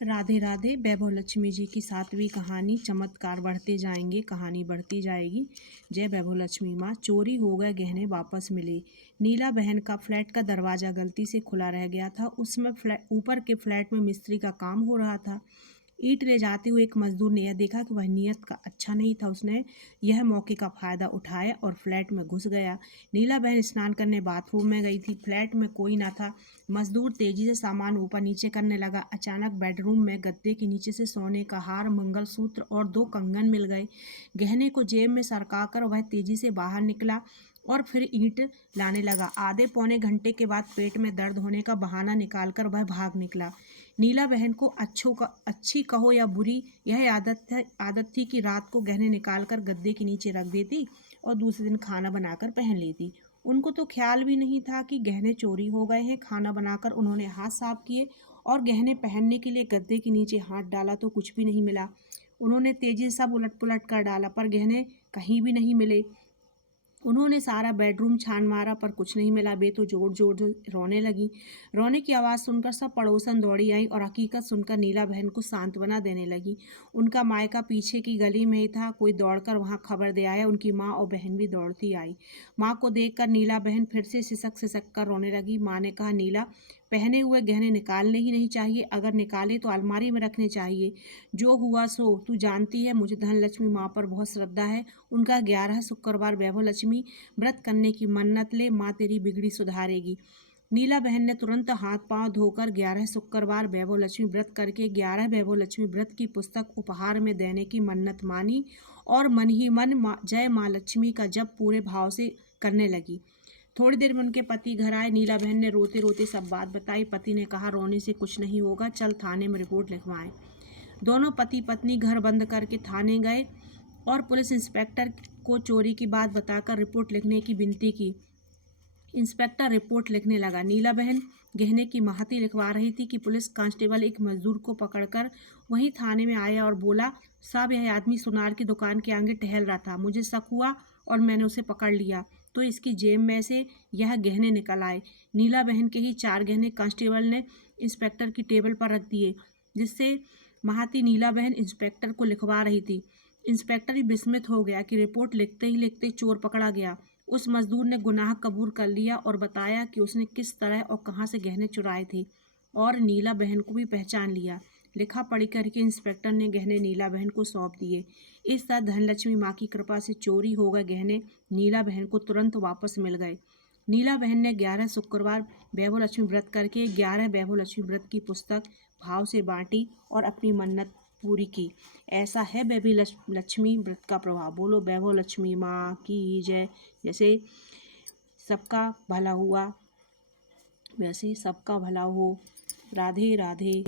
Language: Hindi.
राधे राधे। वैभव लक्ष्मी जी की 7वीं कहानी। चमत्कार बढ़ते जाएंगे, कहानी बढ़ती जाएगी। जय वैभव लक्ष्मी माँ। चोरी हो गए गहने वापस मिले। नीला बहन का फ्लैट का दरवाज़ा गलती से खुला रह गया था। उसमें ऊपर के फ्लैट में मिस्त्री का काम हो रहा था। ईंट ले जाते हुए एक मजदूर ने यह देखा कि वह नियत का अच्छा नहीं था। उसने यह मौके का फ़ायदा उठाया और फ्लैट में घुस गया। नीला बहन स्नान करने बाथरूम में गई थी। फ्लैट में कोई ना था। मजदूर तेजी से सामान ऊपर नीचे करने लगा। अचानक बेडरूम में गद्दे के नीचे से सोने का हार, मंगलसूत्र और 2 कंगन मिल गए। गहने को जेब में सरकाकर वह तेजी से बाहर निकला और फिर ईंट लाने लगा। आधे पौने घंटे के बाद पेट में दर्द होने का बहाना निकालकर वह भाग निकला। नीला बहन को अच्छी कहो या बुरी, यह आदत थी कि रात को गहने निकालकर गद्दे के नीचे रख देती और दूसरे दिन खाना बनाकर पहन लेती। उनको तो ख्याल भी नहीं था कि गहने चोरी हो गए हैं। खाना बनाकर उन्होंने हाथ साफ किए और गहने पहनने के लिए गद्दे के नीचे हाथ डाला तो कुछ भी नहीं मिला। उन्होंने तेजी से सब उलट पुलट कर डाला पर गहने कहीं भी नहीं मिले। उन्होंने सारा बेडरूम छान मारा पर कुछ नहीं मिला। बे तो जोर जोर से रोने लगी। रोने की आवाज़ सुनकर सब पड़ोसन दौड़ी आई और हकीकत सुनकर नीला बहन को सांत्वना देने लगी। उनका मायका पीछे की गली में ही था। कोई दौड़कर वहां खबर दे आया। उनकी माँ और बहन भी दौड़ती आई। माँ को देखकर नीला बहन फिर से सिसक कर रोने लगी। माँ ने कहा, नीला, पहने हुए गहने निकालने ही नहीं चाहिए। अगर निकाले तो अलमारी में रखने चाहिए। जो हुआ सो तू जानती है। मुझे धनलक्ष्मी माँ पर बहुत श्रद्धा है। उनका 11 शुक्रवार वैभव लक्ष्मी व्रत करने की मन्नत ले, माँ तेरी बिगड़ी सुधारेगी। नीला बहन ने तुरंत हाथ पांव धोकर 11 शुक्रवार वैभव लक्ष्मी व्रत करके 11 वैभव लक्ष्मी व्रत की पुस्तक उपहार में देने की मन्नत मानी और मन ही मन जय माँ लक्ष्मी का जप पूरे भाव से करने लगी। थोड़ी देर में उनके पति घर आए। नीला बहन ने रोते रोते सब बात बताई। पति ने कहा, रोने से कुछ नहीं होगा, चल थाने में रिपोर्ट लिखवाएं। दोनों पति पत्नी घर बंद करके थाने गए और पुलिस इंस्पेक्टर को चोरी की बात बताकर रिपोर्ट लिखने की विनती की। इंस्पेक्टर रिपोर्ट लिखने लगा। नीला बहन गहने की महती लिखवा रही थी कि पुलिस कांस्टेबल एक मजदूर को पकड़कर वहीं थाने में आया और बोला, साहब, यह आदमी सुनार की दुकान के आगे टहल रहा था। मुझे शक हुआ और मैंने उसे पकड़ लिया तो इसकी जेब में से यह गहने निकल आए। नीला बहन के ही 4 गहने कांस्टेबल ने इंस्पेक्टर की टेबल पर रख दिए, जिससे महती नीला बहन इंस्पेक्टर को लिखवा रही थी। इंस्पेक्टर ही विस्मित हो गया कि रिपोर्ट लिखते ही लिखते चोर पकड़ा गया। उस मजदूर ने गुनाह कबूल कर लिया और बताया कि उसने किस तरह और कहां से गहने चुराए थे और नीला बहन को भी पहचान लिया। लिखा पढ़ी करके इंस्पेक्टर ने गहने नीला बहन को सौंप दिए। इस तरह धनलक्ष्मी माँ की कृपा से चोरी हो गए गहने नीला बहन को तुरंत वापस मिल गए। नीला बहन ने 11 शुक्रवार वैभव लक्ष्मी व्रत करके 11 वैभव लक्ष्मी व्रत की पुस्तक भाव से बांटी और अपनी मन्नत पूरी की। ऐसा है वैभव लक्ष्मी व्रत का प्रभाव। बोलो वैभव लक्ष्मी माँ की जय। जैसे सबका भला हुआ वैसे सबका भला हो। राधे राधे।